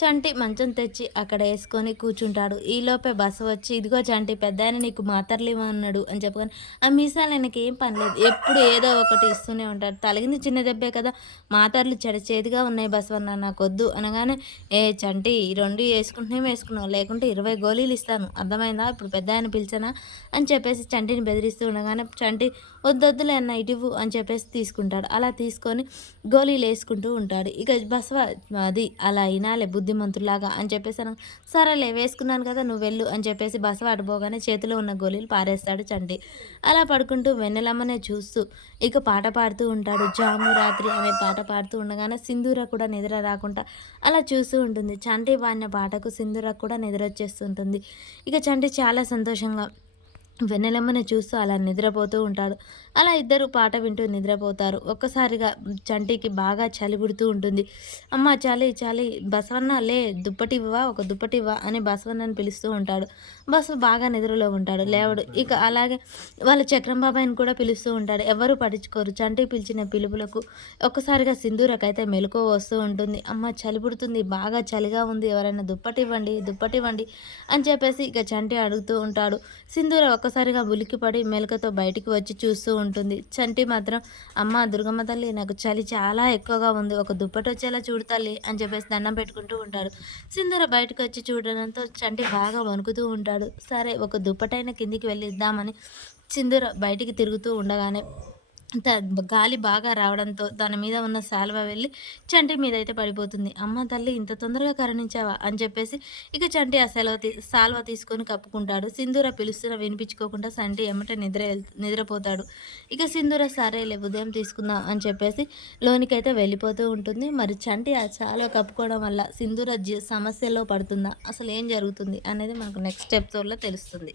చంటి మంచం తెచ్చి అక్కడ యేసుకొని కూర్చుంటాడు. ఈలోపే బస వచ్చి, "ఇదిగో చంటి పెద్దాయన నీకు మాత్రలివ్వమన్నాడు" అని చెప్పుకొని, ఆ మీసాలు ఆయనకేం పని లేదు. ఎప్పుడు ఏదో ఒకటి ఇస్తూనే ఉంటాడు. తలిగింది చిన్న దెబ్బే కదా! మాత్రలు చేదుగా ఉన్నాయి బసవన్న నాకొద్దు అనగానే, "ఏ చంటి ఈ 2 యేసుకుంటేనేమో లేకుంటే 20 గోళీలు ఇస్తాను. అర్థమైందా? ఇప్పుడు పెద్దాయన పిలిచానా" అని చెప్పేసి చంటిని బెదిరిస్తూ ఉండగానే, చంటి "వద్దొద్దులే అన్న ఇటివ్వు" అని చెప్పేసి తీసుకుంటాడు. అలా తీసుకొని గోళీలేసుకుంటూ ఉంటాడు. ఇక బసవ అది అలా ఇనాలే బుద్ధిమంతుల్లాగా అని చెప్పేసి సరేలే వేసుకున్నాను కదా నువ్వు వెళ్ళు అని చెప్పేసి బసవ అటు పోగానే చేతిలో ఉన్న గోళీలు పారేస్తాడు చంటి. అలా పడుకుంటూ వెన్నెలమ్మనే చూస్తూ ఇక పాట పాడుతూ ఉంటాడు. 'జాము రాత్రి' అనే పాట పాడుతూ ఉండగానే సింధూర కూడా నిద్ర రాకుండా అలా చూస్తూ ఉంటుంది. చంటి పాడిన పాటకు సింధూరకు కూడా నిద్రొచ్చేస్తుంటుంది. ఇక చంటి చాలా సంతోషంగా వెన్నెలమ్మని చూస్తూ అలా నిద్రపోతూ ఉంటాడు. అలా ఇద్దరు పాట వింటూ నిద్రపోతారు. ఒక్కసారిగా చంటికి బాగా చలి పుడుతూ ఉంటుంది. "అమ్మ చలి చలి బసవన్న లే దుప్పటివ్వవా? ఒక దుప్పటివ్వా" అని బసవన్నని పిలుస్తూ ఉంటాడు. బసవ బాగా నిద్రలో ఉంటాడు. లేవడు. ఇక అలాగే వాళ్ళ చక్రం బాబాయిని కూడా పిలుస్తూ ఉంటాడు. ఎవ్వరూ పట్టించుకోరు. చంటి పిలిచిన పిలుపులకు ఒక్కసారిగా సింధూరకైతే మెలకువ వస్తూ ఉంటుంది. "అమ్మ చలి పుడుతుంది. బాగా చలిగా ఉంది. ఎవరైనా దుప్పటివ్వండి, దుప్పటివ్వండి" అని చెప్పేసి ఇక చంటి అడుగుతూ ఉంటాడు. సింధూర ఒక్కసారిగా ఉలిక్కిపడి మెలకతో బయటికి వచ్చి చూస్తూ ఉంటుంది. చంటి మాత్రం "అమ్మ దుర్గమ్మ తల్లి నాకు చలి చాలా ఎక్కువగా ఉంది. ఒక దుప్పటొచ్చేలా చూడు తల్లి" అని చెప్పేసి దండం పెట్టుకుంటూ ఉంటాడు. సింధూర బయటకొచ్చి చూడడంతో చంటి బాగా వణుకుతూ ఉంటాడు. సరే ఒక దుప్పటైనా కిందికి వెళ్ళి ఇద్దామని సింధూర బయటికి తిరుగుతూ ఉండగానే త గాలి బాగా రావడంతో దాని మీద ఉన్న శాలువా వెళ్ళి చంటి మీదయితే పడిపోతుంది. "అమ్మ తల్లి ఇంత తొందరగా కరుణించావా" అని చెప్పేసి ఇక చంటి ఆ శాలువా తీసుకొని కప్పుకుంటాడు. సింధూర పిలుస్తున్నా వినిపించుకోకుండా చంటి ఎమ్మటే నిద్రపోతాడు. ఇక సింధూర సరేలే ఉదయం తీసుకుందాం అని చెప్పేసి లోనికైతే వెళ్ళిపోతూ ఉంటుంది. మరి చంటి ఆ శాలువా కప్పుకోవడం వల్ల సింధూర సమస్యలో పడుతుందా? అసలు ఏం జరుగుతుంది అనేది మనకు నెక్స్ట్ ఎపిసోడ్‌లో తెలుస్తుంది.